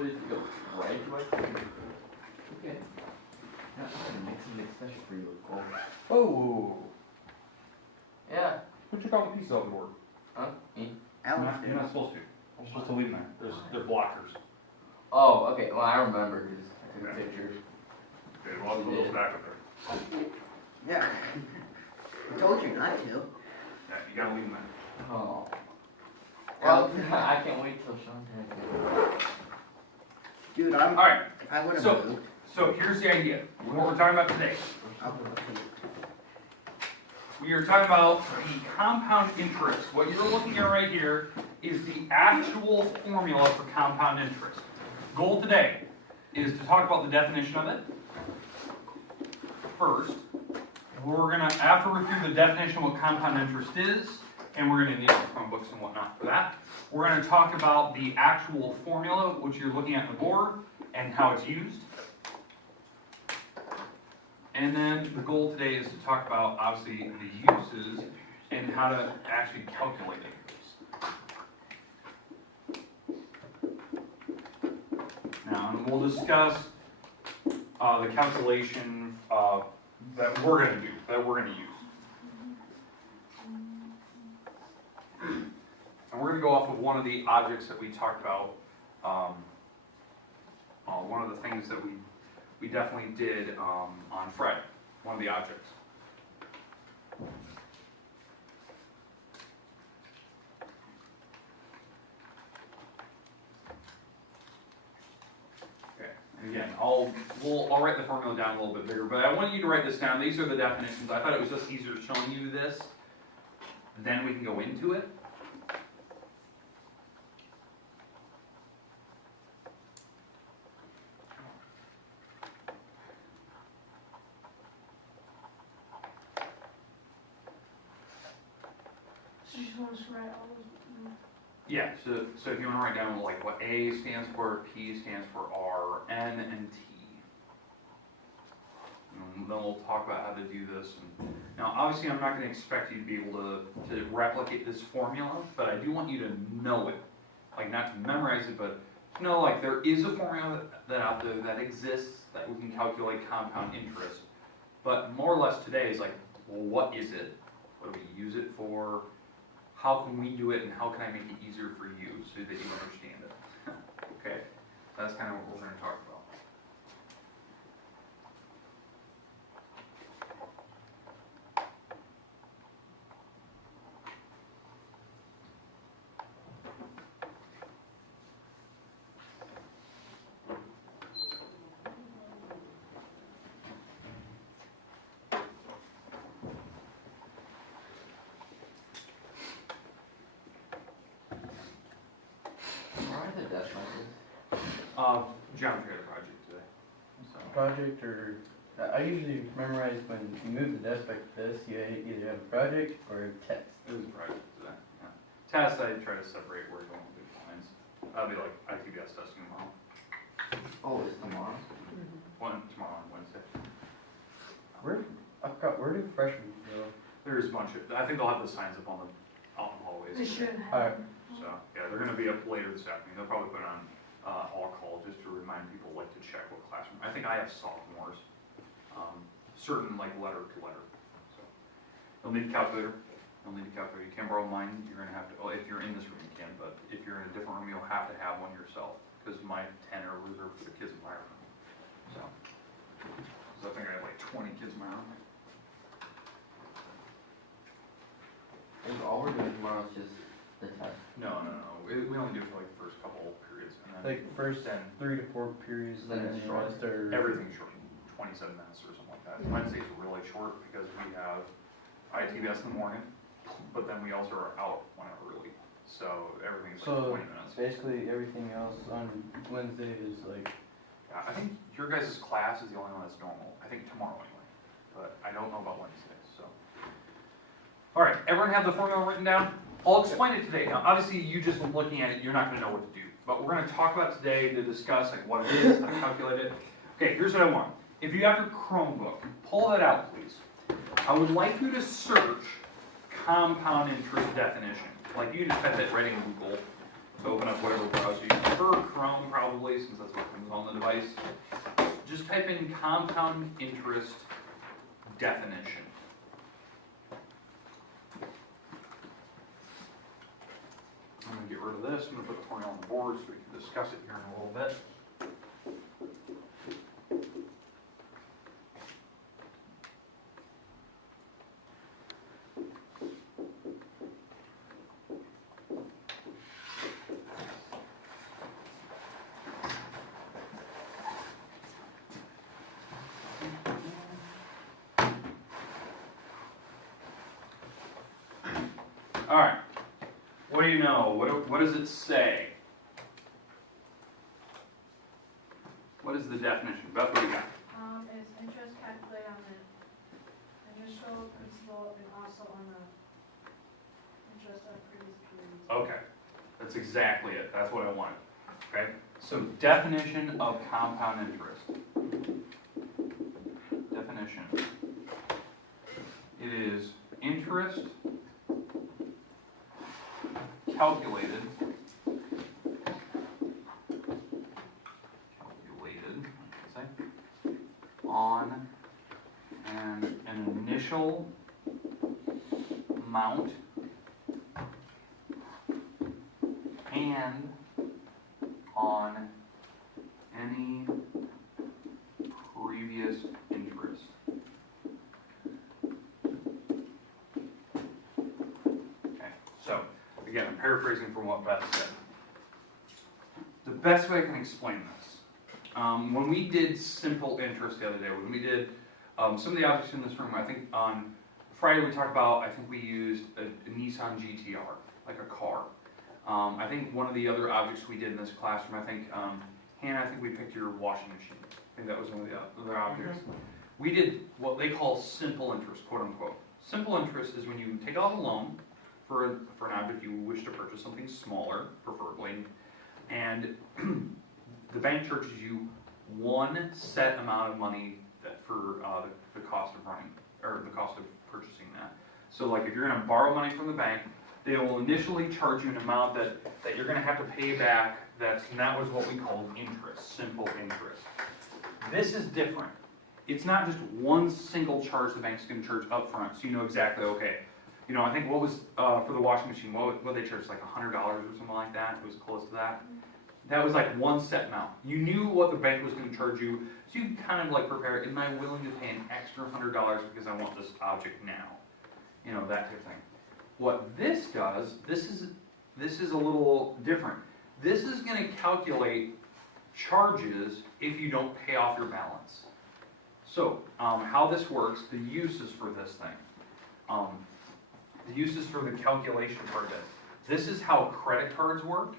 way to go right to my computer. Okay. Now I'm gonna make something special for you, Cole. Oh, Yeah. who took all the pieces off the board? Huh? Me? You're not supposed to. You're supposed to leave them there. They're blockers. Oh, okay. Well, I remember because I took a Okay. picture. Okay, well, I'll put those back up there. Yeah. I told you not to. Yeah, you gotta leave them there. Oh. Well, I can't wait till Sean has it. Dude, All right, I would have So- moved. so here's the idea. What we're talking about today. We are talking about the compound interest. What you're looking at right here is the actual formula for compound interest. Goal today is to talk about the definition of it. First, we're gonna, after we review the definition of what compound interest is, and we're gonna need some Chromebooks and whatnot for that, we're gonna talk about the actual formula, which you're looking at on the board, and how it's used. And then the goal today is to talk about, obviously, the uses and how to actually calculate it. Now, and we'll discuss the calculation that we're going to do, that we're going to use. And we're going to go off of one of the objects that we talked about, one of the things that we definitely did on Friday, one of the objects. Okay, and again, I'll write the formula down a little bit bigger, but I want you to write this down. These are the definitions. I thought it was just easier showing you this, then we can go into it. So you just want us to write all those? Yeah, so if you want to write down like what A stands for, P stands for R, N, and T. And then we'll talk about how to do this. And now, obviously, I'm not going to expect you to be able to replicate this formula, but I do want you to know it. Like, not to memorize it, but to know, like, there is a formula that out there that exists that we can calculate compound interest. But more or less today is like, well, what is it? What do we use it for? How can we do it, and how can I make it easier for you so that you understand it? Okay, that's kind of what we're going to talk about. Why are the desk like this? Geometry had a project today. So. Project or, I usually memorize when you move the desk back to this, you either have a project or a test. It was a project today. Yeah. Test, I try to separate where we're going with the lines. That'll be like ITBS testing tomorrow. Oh, it's tomorrow? Tomorrow on Wednesday. Where do freshmen go? There's a bunch of, I think they'll have the signs up on the out in the hallways. They should Alright. have. So, yeah, they're gonna be up later this afternoon. They'll probably put on all call just to remind people like to check what classroom. I think I have sophomores, certain like letter to letter. So, you'll need a calculator. You'll need a calculator. You can't borrow mine. You're gonna have to, well, if you're in this room you can, but if you're in a different room you'll have to have one yourself because my 10 are reserved for the kids in my room. So, I think I have like 20 kids in my room. And all we're doing tomorrow is just the test. No. We only do it for like the first couple periods and then Like first then 3 to 4 periods, Then and it's then the short. rest are. everything's short, 27 minutes or something like that. Wednesday's really short because we have ITBS in the morning, but then we also are out 1 hour early. So everything's like So 20 minutes. basically everything else on Wednesday is like, I think your guys' class is the only one that's normal. I think tomorrow anyway, but I don't know about Wednesday, so. All right, everyone have the formula written down? I'll explain it today. Now, obviously, you just looking at it, you're not gonna know what to do. But we're gonna talk about it today to discuss like what it is, how to calculate it. Okay, here's what I want. If you have your Chromebook, pull that out, please. I would like you to search compound interest definition. Like you can just type that right in Google to open up whatever browser you prefer, Chrome probably. probably, since that's what comes on the device. Just type in compound interest definition. I'm gonna get rid of this, I'm gonna put the formula on the board so we can discuss it here in a little bit. All right, what do you know? What does it say? What is the definition? Beth, what do you got? Is interest calculated on the initial principal and also on the interest of previous periods? Okay, that's exactly it. That's what I wanted. Okay, so definition of compound interest. Definition. It is interest calculated on an initial amount and on any previous interest. Okay, so again, I'm paraphrasing from what Beth said. The best way I can explain this, when we did simple interest the other day, when we did some of the objects in this room, I think on Friday we talked about, I think we used a Nissan GTR, like a car. I think one of the other objects we did in this classroom, I think, Hannah, I think we picked your washing machine. I think that was one of the other objects. We did what they call simple interest, quote unquote. Simple interest is when you take out a loan for an object you wish to purchase, something smaller, preferably, and the bank charges you one set amount of money for the cost of running, or the cost of purchasing that. So like if you're gonna borrow money from the bank, they will initially charge you an amount that you're gonna have to pay back, and that was what we called interest, simple interest. This is different. It's not just one single charge the bank's gonna charge up front, so you know exactly, okay, you know, I think what was, for the washing machine, what they charged, like $100 or something like that, it was close to that. That was like one set amount. You knew what the bank was gonna charge you, so you could kind of like prepare, am I willing to pay an extra $100 because I want this object now? You know, that type of thing. What this does, this is a little different. This is gonna calculate charges if you don't pay off your balance. So, how this works, the uses for this thing. The uses for the calculation part of it. This is how credit cards work.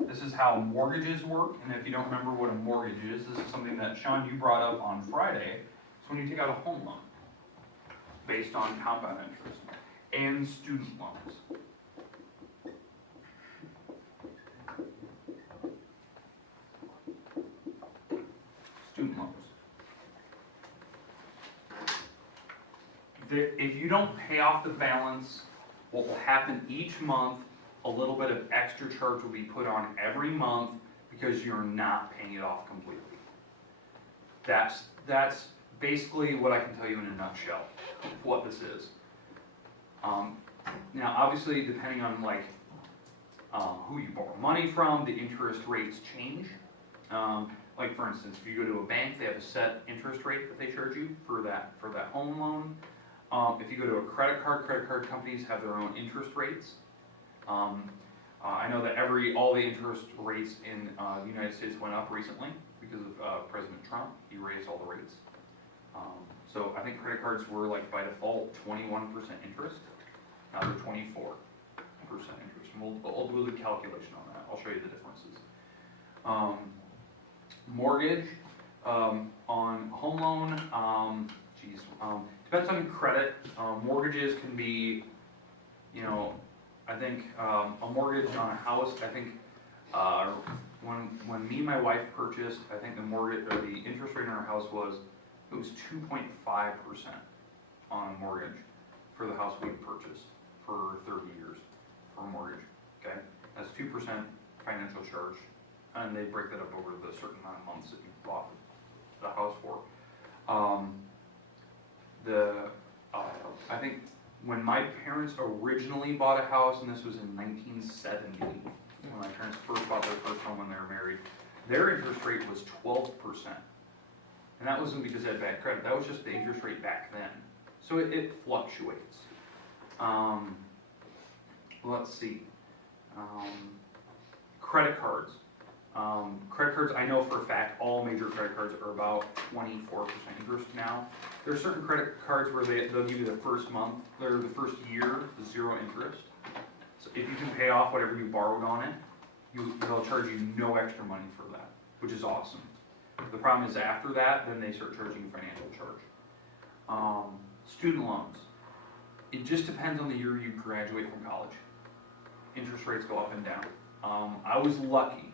This is how mortgages work, and if you don't remember what a mortgage is, this is something that, Sean, you brought up on Friday. It's when you take out a home loan based on compound interest and student loans. Student loans. If you don't pay off the balance, what will happen each month, a little bit of extra charge will be put on every month because you're not paying it off completely. That's basically what I can tell you in a nutshell, what this is. Now, obviously, depending on like who you borrow money from, the interest rates change. Like for instance, if you go to a bank, they have a set interest rate that they charge you for that home loan. If you go to a credit card companies have their own interest rates. I know that all the interest rates in the United States went up recently because of President Trump. He raised all the rates. So I think credit cards were like by default 21% interest. Now they're 24% interest. And I'll do the calculation on that. I'll show you the differences. Mortgage on home loan. Depends on credit. Mortgages can be, you know, I think a mortgage on a house. I think when me and my wife purchased, I think the mortgage or the interest rate on our house was 2.5% on a mortgage for the house we purchased for 30 years for a mortgage. financial charge, and they break that up over the certain amount of months that you bought the house for. I think when my parents originally bought a house, and this was in 1970, when my parents first bought their first home when they were married, their interest rate was 12%. And that wasn't because they had bad credit, that was just the interest rate back then. So it fluctuates. Let's see. Credit cards. Credit cards, I know for a fact, all major credit cards are about 24% interest now. There are certain credit cards where they'll give you the first month, or the first year, 0 interest. So if you can pay off whatever you borrowed on it, they'll charge you no extra money for that, which is awesome. The problem is after that, then they start charging you financial charge. Student loans. It just depends on the year you graduate from college. Interest rates go up and down. I was lucky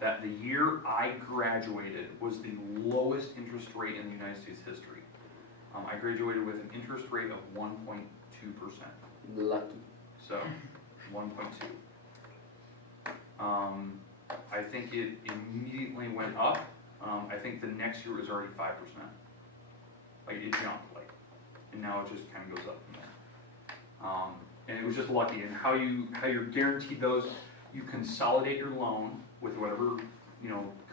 that the year I graduated was the lowest interest rate in the United States history. I graduated with an interest rate of 1.2%. Lucky. So, 1.2. I think it immediately went up. I think the next year was already 5%. Like it jumped, and now it just kind of goes up from there. And it was just lucky. And how you're guaranteed those, you consolidate your loan with whatever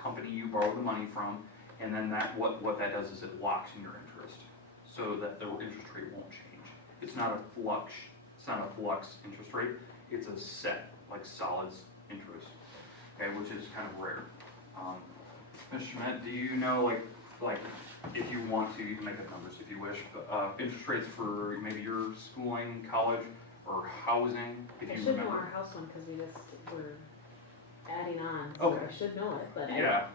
company you borrow the money from, and then what that does is it locks in your interest, so that the interest rate won't change. It's not a flux interest rate. It's a set, like solids interest, okay, which is kind of rare. Ms. Schmidt, do you know like if you want to, you can make up numbers if you wish, but interest rates for maybe your schooling, college, or housing, if I you should know remember? our house one, because we just were adding on, so Okay. I should know it, but I Yeah.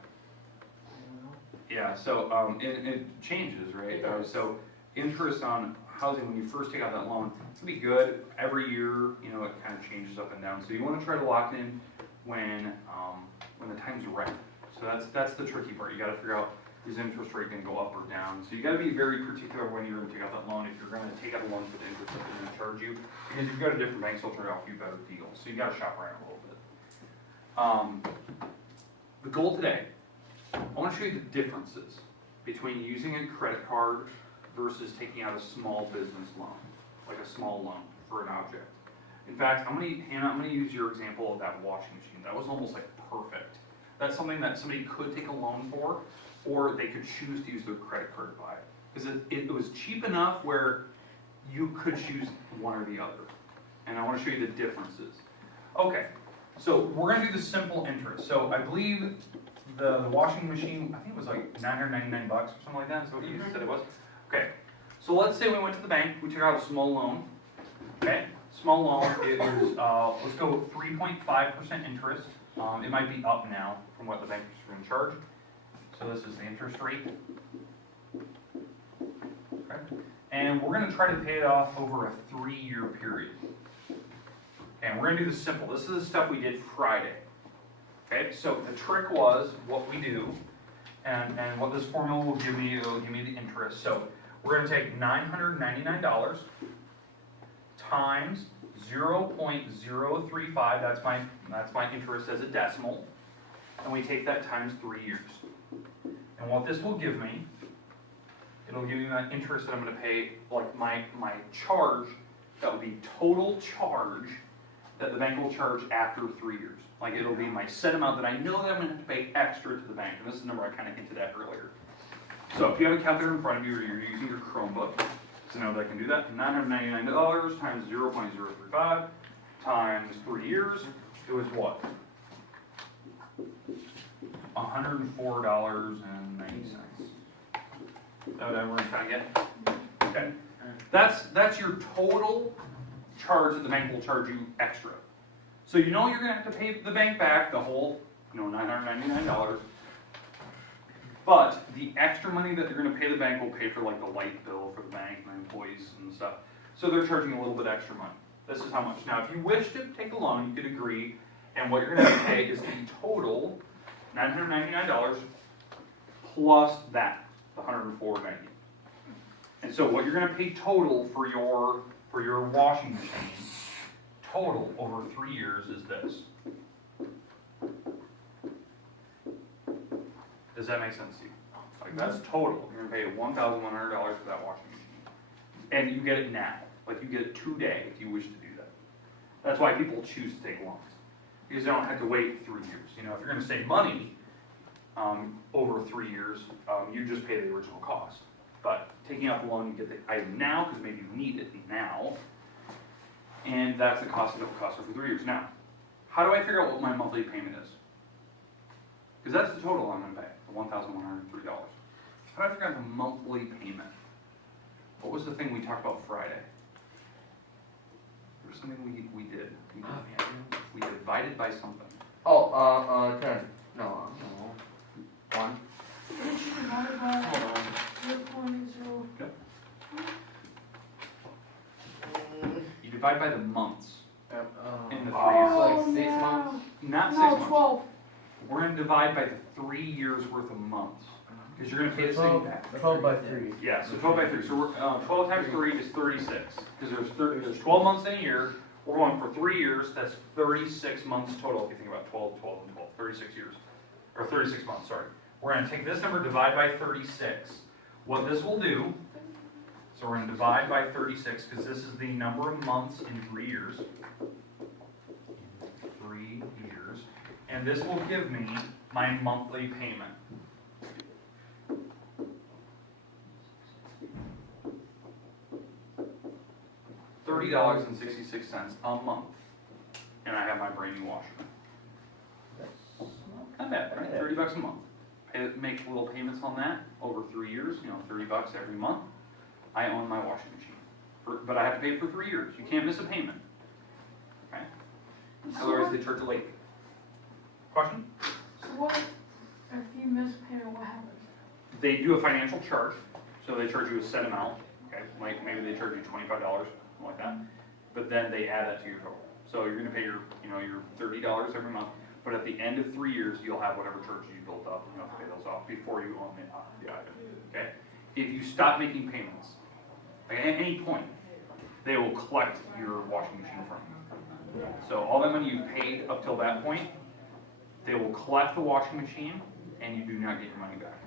don't know. Yeah, so it changes, right? It does. So interest on housing, when you first take out that loan, it's gonna be good. Every year, it kind of changes up and down. So you want to try to lock in when the time's right. So that's the tricky part. You got to figure out, is interest rate going to go up or down? So you got to be very particular when you're going to take out that loan. If you're going to take out a loan for the interest that they're going to charge you, because you've got a different bank, so they'll try to offer you better deals. So you got to shop around a little bit. The goal today, I want to show you the differences between using a credit card versus taking out a small business loan, like a small loan for an object. In fact, Hannah, I'm going to use your example of that washing machine. That was almost like perfect. That's something that somebody could take a loan for, or they could choose to use their credit card to buy it. Because it was cheap enough where you could choose one or the other. And I want to show you the differences. Okay, so we're going to do the simple interest. So I believe the washing machine, I think it was like $999 or something like that. Is that what you said it was? Okay, so let's say we went to the bank, we took out a small loan. Okay, small loan, it was, let's go with 3.5% interest. It might be up now from what the bank is going to charge. So this is the interest rate. Okay. And we're going to try to pay it off over a 3-year period. Okay, and we're going to do this simple. This is the stuff we did Friday. Okay, so the trick was what we do, and what this formula will give me, it'll give me the interest. So we're going to take $999 times 0.035, that's my interest as a decimal, and we take that times 3 years. And what this will give me, it'll give me my interest that I'm going to pay, like my charge, that would be total charge that the bank will charge after 3 years. Like it'll be my set amount that I know that I'm going to have to pay extra to the bank, and this is the number I kind of hinted at earlier. So if you have a calculator in front of you or you're using your Chromebook, so now that I can do that, $999 times 0.035 times 3 years, it was what? $104.90. Is that what everyone's trying to get? Okay. That's your total charge that the bank will charge you extra. So you know you're going to have to pay the bank back the whole, $999. But the extra money that they're going to pay the bank will pay for like the light bill for the bank and the employees and stuff. So they're charging a little bit extra money. This is how much. Now, if you wish to take a loan, you could agree, and what you're going to have to pay is the total $999 plus that, the $104.90. And so what you're going to pay total for your washing machine, total over 3 years, is this. Does that make sense to you? Like, that's total, you're gonna pay $1,100 for that washing machine. And you get it now, like, you get it today if you wish to do that. That's why people choose to take loans, because they don't have to wait 3 years. You know, if you're gonna save money, over 3 years, you just pay the original cost. But taking out the loan, you get the item now, because maybe you need it now, and that's the cost it will cost you for 3 years. Now, how do I figure out what my monthly payment is? Because that's the total I'm gonna pay, the $1,103. How do I figure out the monthly payment? What was the thing we talked about Friday? There was something we did. We divided by something. Oh, 10. No. 1. Didn't you divide by Hold on. 0.0? You divide by the months in the 3 Oh, years. like Oh, 6 no. months? Not 6 No, months. 12. We're gonna divide by the 3 years worth of months. Because you're gonna pay this thing back. 12 by 3. Yeah, so 12 by 3. So we're, 12 times 3 is 36. Because there's 12 months in a year. We're going for 3 years. That's 36 months total. If you think about 12, 12, and 12. 36 years. Or 36 months, sorry. We're going to take this number, divide by 36. What this will do, so we're going to divide by 36, because this is the number of months in 3 years. 3 years. And this will give me my monthly payment. $30.66 a month. And I have my brand new washer. Not bad, right? 30 bucks a month. Make little payments on that over 3 years, you know, 30 bucks every month. I own my washing machine. But I have to pay it for 3 years. You can't miss a payment. Okay? Otherwise they charge you late. Question? So what, if you miss payment, what happens? They do a financial charge, so they charge you a set amount, okay? Like maybe they charge you $25, something like that. But then they add that to your total. So you're gonna pay your, you know, your $30 every month. But at the end of 3 years, you'll have whatever charges you built up, you have to pay those off before you own the item, okay? If you stop making payments, like at any point, they will collect your washing machine from you. So all that money you paid up till that point, they will collect the washing machine, and you do not get your money back.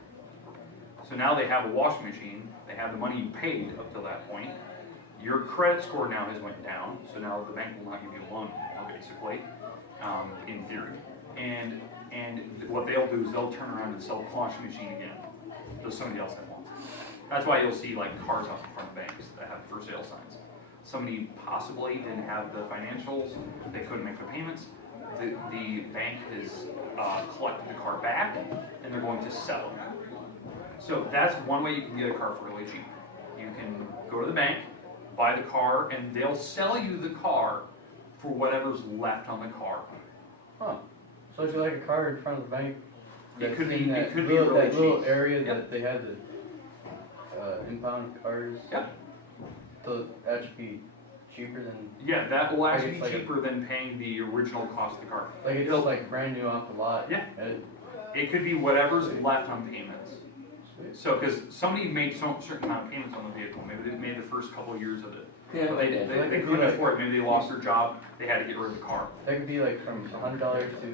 So now they have a washing machine, they have the money you paid up till that point, your credit score now has went down, so now the bank will not give you a loan anymore, basically, in theory. And what they'll do is they'll turn around and sell the washing machine again, so somebody else that wants it. That's why you'll see like cars out in front of banks that have for sale signs. Somebody possibly didn't have the financials, they couldn't make the payments. The bank has collected the car back, and they're going to sell it. So that's one way you can get a car for really cheap. You can go to the bank, buy the car, and they'll sell you the car for whatever's left on the car. Huh. So it's like a car in front of the bank? It could be- in that it could be little- really That little cheap. area Yep. that they had the impound cars? Yep. So that should be cheaper than, Yeah, that will actually It's be like a- cheaper than paying the original cost of the car. like it's just like brand new off the lot? Yeah. And It could be whatever's left on payments. Sweet. So, because somebody made some certain amount of payments on the vehicle, maybe they made the first couple of years of it. Yeah, But they did. They That could be couldn't like- afford it, maybe they lost their job, they had to get rid of the car, That could be like from $100 to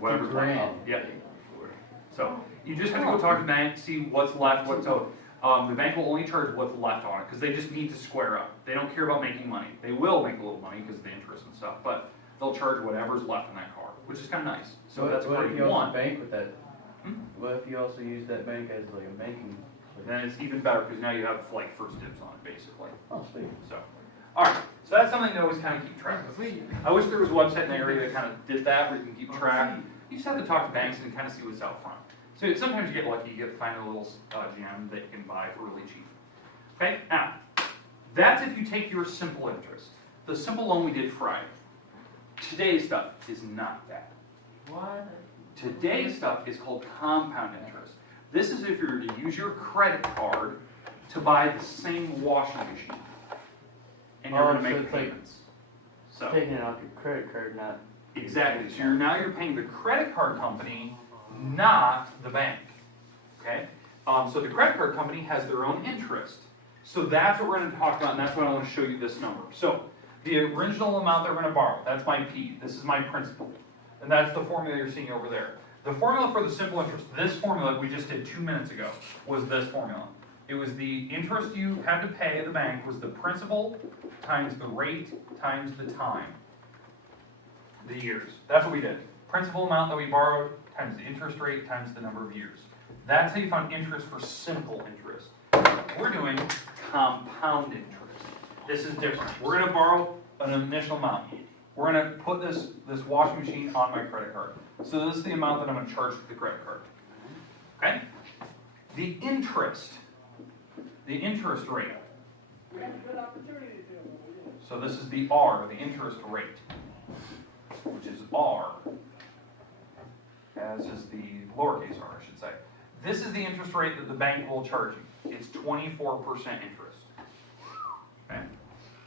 whatever's left. grand. Yeah. So, you just have to go talk to the bank, see what's left, what's owed. The bank will only charge what's left on it, because they just need to square up. They don't care about making money. They will make a little money because of the interest and stuff, but they'll charge whatever's left in that car, which is kind of nice. So that's What part if of you also one. bank with that? Hmm? What if you also use that bank as like a banking? Then it's even better, because now you have like first dibs on it, basically. Oh, sweet. So, alright, so that's something to always kind of keep track of. I wish there was a website in the area that kind of did that, where you can keep track. You just have to talk to banks and kind of see what's out front. So sometimes you get lucky, you get find a little gem that you can buy for really cheap. Okay, now, that's if you take your simple interest. The simple loan we did Friday. Today's stuff is not that. What? Today's stuff is called compound interest. This is if you're to use your credit card to buy the same washing machine. And you're Oh, going to so make it's like- payments. So, Taking it off your credit card, not. exactly. So now you're paying the credit card company, not the bank. Okay? So the credit card company has their own interest. So that's what we're going to talk about, and that's what I want to show you this number. So the original amount they're going to borrow, that's my P. This is my principal. And that's the formula you're seeing over there. The formula for the simple interest, this formula we just did 2 minutes ago, was this formula. It was the interest you had to pay at the bank was the principal times the rate times the time. The years. That's what we did. Principal amount that we borrowed times the interest rate times the number of years. That's how you find interest for simple interest. We're doing compound interest. This is different. We're going to borrow an initial amount. We're going to put this washing machine on my credit card. So this is the amount that I'm going to charge with the credit card. Okay? The interest rate. So this is the R, the interest rate, which is R, as is the lowercase r, I should say. This is the interest rate that the bank will charge you. It's 24% interest. Okay?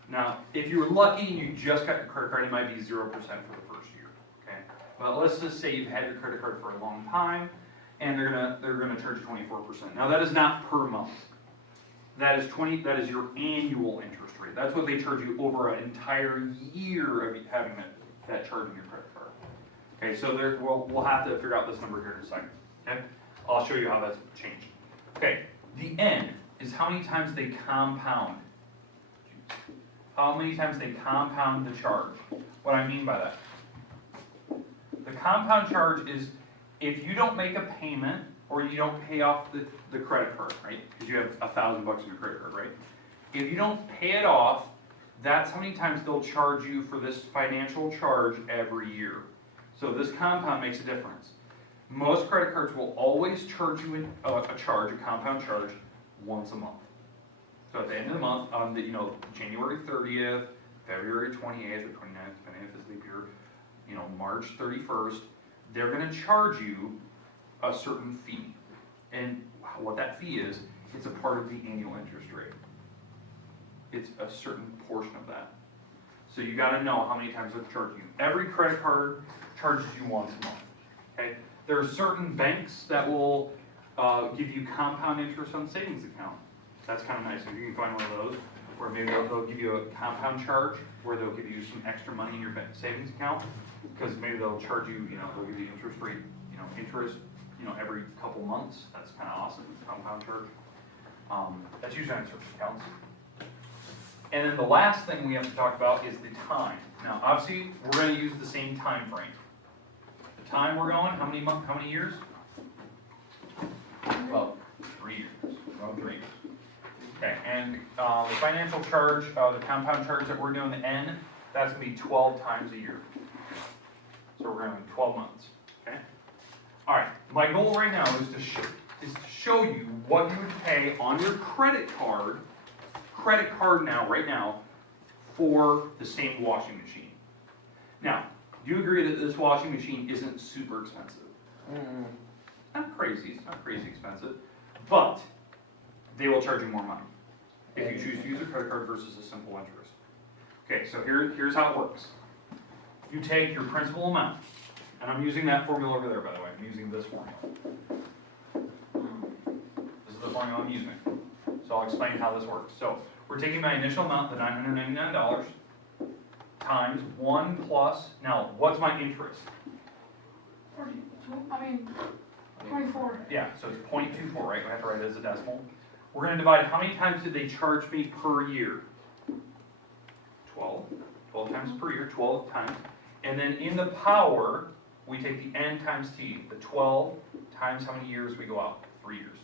Now, if you were lucky and you just got your credit card, it might be 0% for the first year. Okay? But let's just say you've had your credit card for a long time, and they're gonna charge you 24%. Now that is not per month. That is your annual interest rate. That's what they charge you over an entire year of having that charge on your credit card. Okay, so we'll have to figure out this number here in a second. Okay, I'll show you how that's changed. Okay, the N is how many times they compound. How many times they compound the charge. What I mean by that. The compound charge is if you don't make a payment or you don't pay off the credit card, right? Because you have $1,000 in your credit card, right? If you don't pay it off, that's how many times they'll charge you for this financial charge every year. So this compound makes a difference. Most credit cards will always charge you a compound charge, once a month. So at the end of the month, on January 30th, February 28th or 29th, depending if it's leap year, March 31st, they're going to charge you a certain fee. And what that fee is, it's a part of the annual interest rate. It's a certain portion of that. So you got to know how many times they're charging you. Every credit card charges you once a month. Okay? There are certain banks that will give you compound interest on savings account. That's kind of nice. If you can find one of those, where maybe they'll give you a compound charge, where they'll give you some extra money in your savings account, because maybe they'll charge you, they'll give you interest rate, interest, every couple months. That's kind of awesome. Compound charge. That's usually on certain accounts. And then the last thing we have to talk about is the time. Now, obviously, we're going to use the same time frame. The time we're going, how many years? Well, 3 years. 3 years. Okay, and the financial charge, the compound charge that we're doing, the N, that's going to be 12 times a year. So we're going to 12 months. Okay. All right. My goal right now is to show you what you would pay on your credit card now, right now, for the same washing machine. Now, do you agree that this washing machine isn't super expensive? Not crazy. It's not crazy expensive, but they will charge you more money if you choose to use a credit card versus a simple interest. Okay, so here's how it works. You take your principal amount, and I'm using that formula over there, by the way. I'm using this formula. This is the formula I'm using. So I'll explain how this works. So we're taking my initial amount, the $999, times 1 plus, now what's my interest? 24. Yeah, so it's 0.24, right? We have to write it as a decimal. We're going to divide how many times did they charge me per year? 12. 12 times per year, 12 times. And then in the power, we take the N times T. The 12 times how many years we go out? 3 years.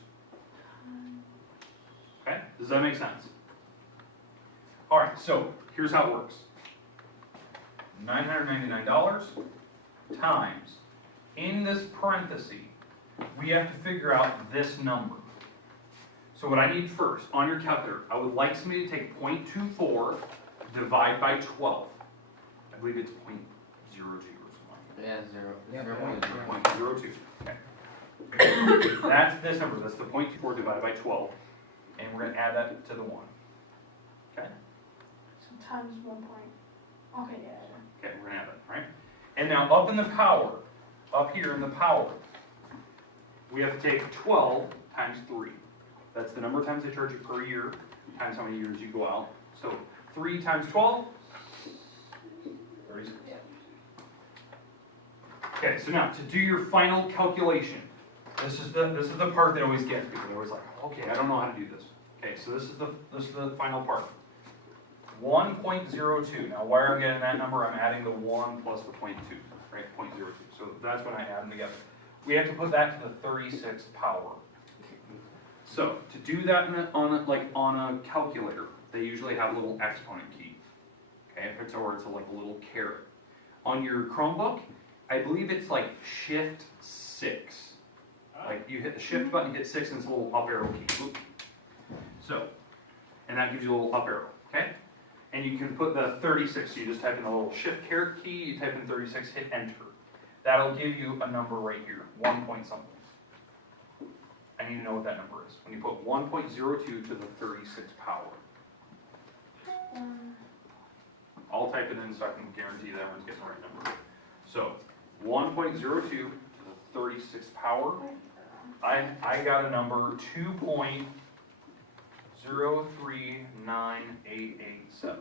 Okay? Does that make sense? All right, so here's how it works. $999 times, in this parenthesis, we have to figure out this number. So what I need first, on your calculator, I would like somebody to take 0.24, divide by 12. I believe it's 0.02 or something. Yeah, 0.02. Okay. That's this number. That's the 0.24 divided by 12. And we're going to add that to the 1. Okay? So times 1 point. Okay, yeah. Okay, we're going to add that, right? And now up in the power, up here in the power, we have to take 12 times 3. That's the number of times they charge you per year, times how many years you go out. So 3 times 12, 36. Okay, so now to do your final calculation, this is the part that always gets people. They're always like, okay, I don't know how to do this. Okay, so this is the final part. 1.02. Now, why I'm getting that number, I'm adding the 1 plus the 0.2, right? 0.02. So that's when I add them together. We have to put that to the 36th power. So to do that on a calculator, they usually have a little exponent key. Okay, if it's or it's like a little caret. On your Chromebook, I believe it's like Shift 6. Like you hit the Shift button, hit 6, and it's a little up arrow key. Oop. So, and that gives you a little up arrow. Okay, and you can put the 36. So you just type in the little Shift caret key. You type in 36, hit Enter. That'll give you a number right here, 1 point something. I need to know what that number is. When you put 1.02 to the 36th power. I'll type it in so I can guarantee that everyone's getting the right number. So 1.02 to the 36th power. I got a number 2.039887.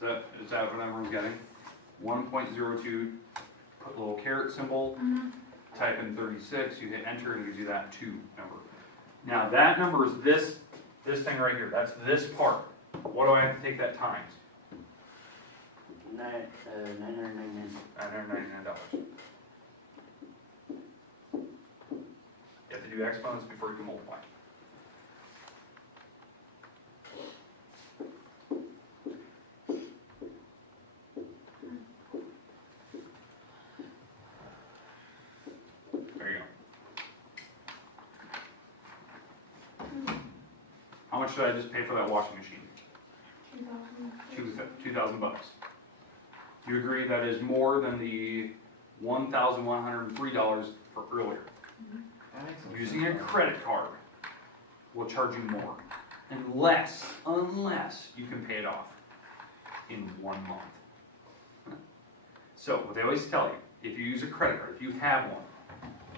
Is that what everyone's getting? 1.02, put a little caret symbol, type in 36, you hit enter, and it gives you that 2 number. Now that number is this thing right here. That's this part. What do I have to take that times? $999. $999. You have to do exponents before you can multiply. There you go. How much should I just pay for that washing machine? 2,000 bucks. Do you agree that is more than the $1,103 for earlier? Using a credit card will charge you more, unless you can pay it off in 1 month. So what they always tell you, if you use a credit card, if you have one,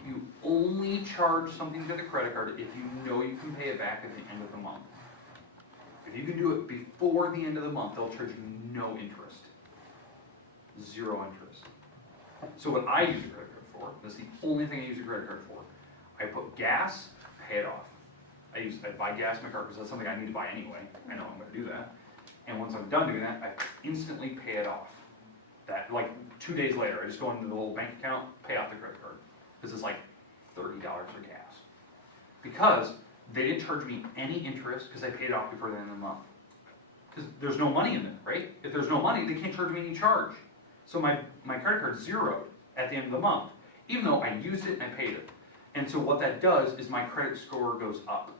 you only charge something to the credit card if you know you can pay it back at the end of the month. If you can do it before the end of the month, they'll charge you no interest. 0 interest. So what I use a credit card for, this is the only thing I use a credit card for, I put gas, pay it off. I buy gas in my car because that's something I need to buy anyway. I know I'm going to do that. And once I'm done doing that, I instantly pay it off. That, like 2 days later, I just go into the little bank account, pay off the credit card. This is like $30 for gas. Because they didn't charge me any interest because I paid it off before the end of the month. Because there's no money in there, right? If there's no money, they can't charge me any charge. So my credit card's zeroed at the end of the month, even though I used it and I paid it. And so what that does is my credit score goes up.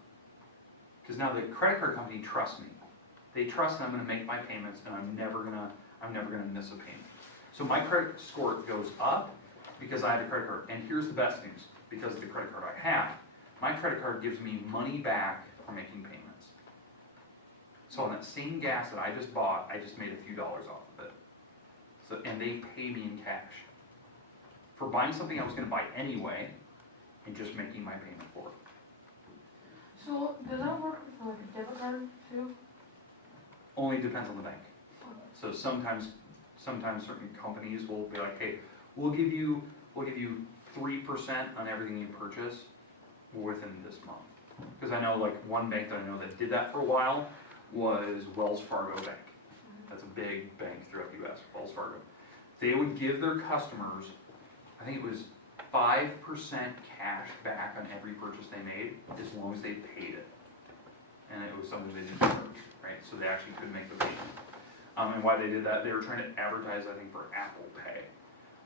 Because now the credit card company trusts me. They trust that I'm going to make my payments and I'm never gonna miss a payment. So my credit score goes up because I have a credit card. And here's the best news, because of the credit card I have, my credit card gives me money back for making payments. So on that same gas that I just bought, I just made a few dollars off of it. So, and they pay me in cash for buying something I was going to buy anyway and just making my payment for it. So, does that work for like a debit card too? Only depends on the bank. So sometimes certain companies will be like, hey, we'll give you 3% on everything you purchase within this month. Because I know like one bank that I know that did that for a while was Wells Fargo Bank. That's a big bank throughout the US, Wells Fargo. They would give their customers, I think it was 5% cash back on every purchase they made as long as they paid it. And it was something they didn't charge, right? So they actually could make the payment. And why they did that, they were trying to advertise, I think, for Apple Pay.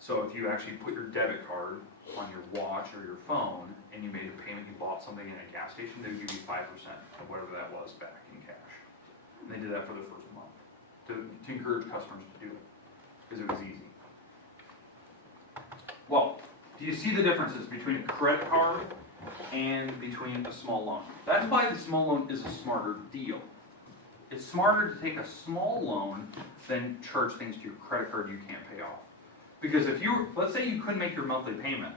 So if you actually put your debit card on your watch or your phone and you made a payment, you bought something in a gas station, they would give you 5% of whatever that was back in cash. And they did that for the first month to encourage customers to do it because it was easy. Well, do you see the differences between a credit card and between a small loan? That's why the small loan is a smarter deal. It's smarter to take a small loan than charge things to your credit card you can't pay off. Because if you, let's say you couldn't make your monthly payment,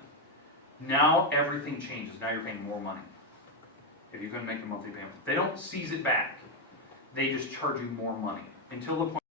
now everything changes. Now you're paying more money. If you couldn't make your monthly payment, they don't seize it back. They just charge you more money until the point